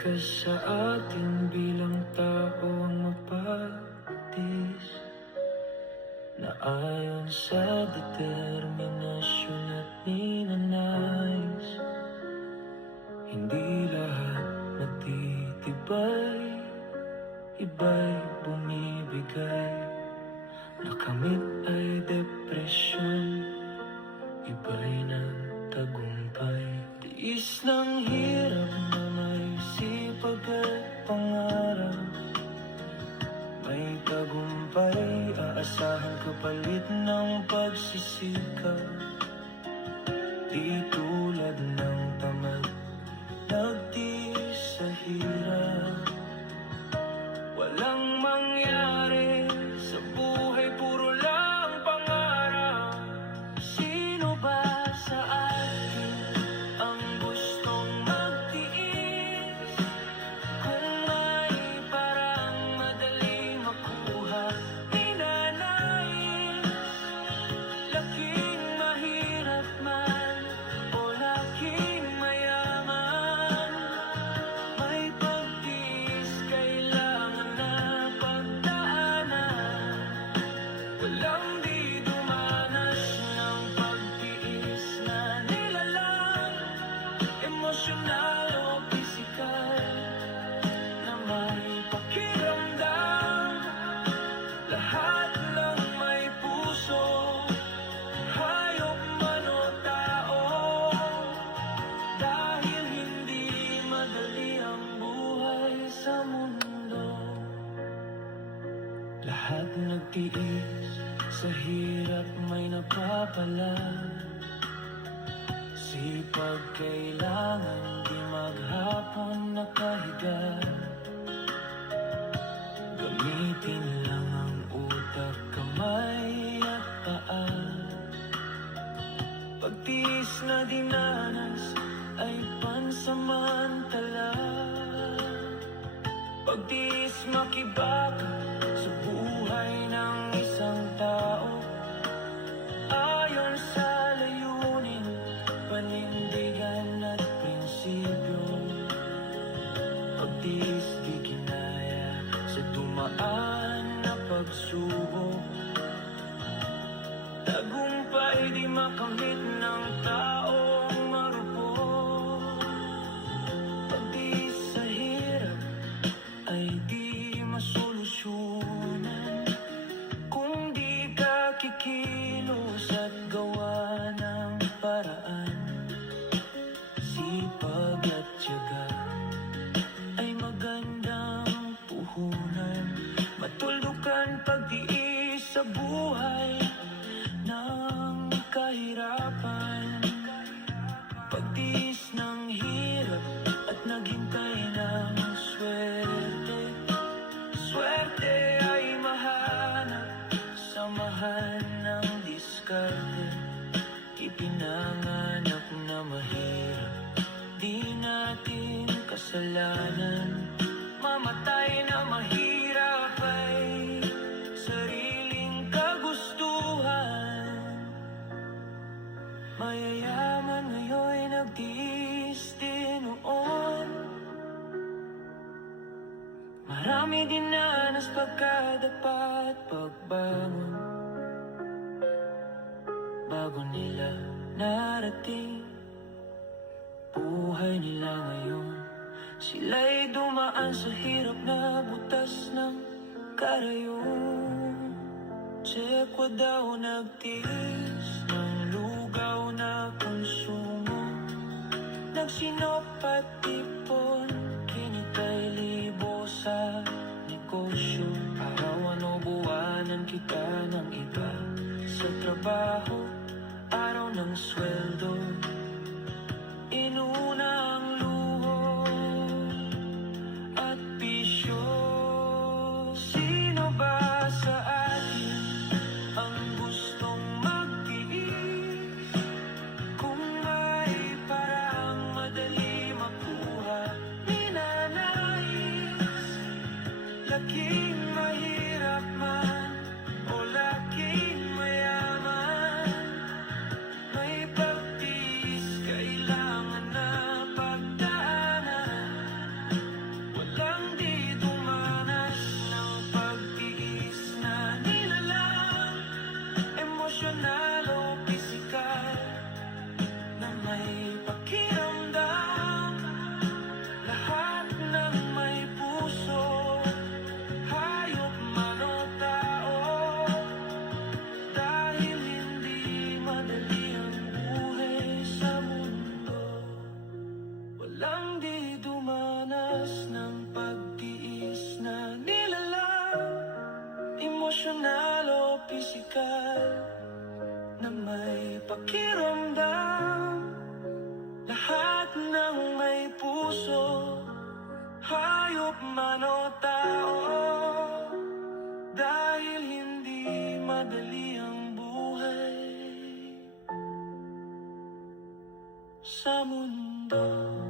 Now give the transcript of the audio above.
ka sa atin bilang tao ang mapatis na ayon sa determinasyon at ninanais. Hindi lahat matitibay, iba'y bumibigay. Nakamit ay depresyon, iba'y nagtagumpay. Tiis ng hirap na may sipag at pangarap, may tagumpay, aasahan kapalit ng pagsisikap. Di tulad ng tamad, nagtiis sa hirap. Walang mangyari sa buhay, puro lang pangarap. Sino ba sa atin ang gustong magtiis? Kung may parang madali makuha, ninanais. Laking mahirap man o laking mayaman, may pagtiis kailangan na pagdaanan. Walang di dumanas ng pagtiis na nilalang, emosyonal o pisikal, na may pakiramdam. Lahat ng may puso, hayop man o tao, dahil hindi madali ang buhay sa mundo. Lahat nagtiis sa hirap, may napapala. Sipag kailangan, di maghapon nakahiga. Gamitin lang ang utak, kamay at paa. Pagtiis na dinanas ay pansamantala. Pagtiis makibaka sa buhay ng isang tao, ayon sa layunin, panindigan at prinsipyo. Pagtiis di ginaya sa dumaan na pagsubok. Tagumpay di makamit ng taong marupok. Pagtiis sa hirap ay di masolusyonan kung di ka kikilos at gawa ng paraan. Sipag at tiyaga ay magandang puhunan. Matuldukan pagtiis sa buhay ng kahirapan. Pagtiis ng hirap at naghintay ng swerte. Swerte ay mahanap sa mahal ng diskarte. Ipinanganak na mahirap, di natin kasalanan. Mamatay na mahirap ay sariling kagustuhan. Mayayaman ngayon'y nagtiis din noon. Marami dinanas pagkadapat pagbangon, bago nila narating buhay nila ngayon. Sila'y dumaan sa hirap na butas ng karayon. Tsekwa daw nagtiis ng lugaw na konsumo. Nagsinop at tipon, kinitay libo sa negosyo. Arawan o buwanan kita ng iba sa trabaho, araw ng sweldo. Inuna ang luho at bisyo. Sino ba sa atin ang gustong magtiis? Kung may parang madali makuha, ninanais. Laking mahirap man o laking mayaman, may pagtiis kailangan na pagdaanan. emosyonal o pisikal na may pakiramdam. Lahat ng may puso, hayop man o tao, dahil hindi madali ang buhay sa mundo.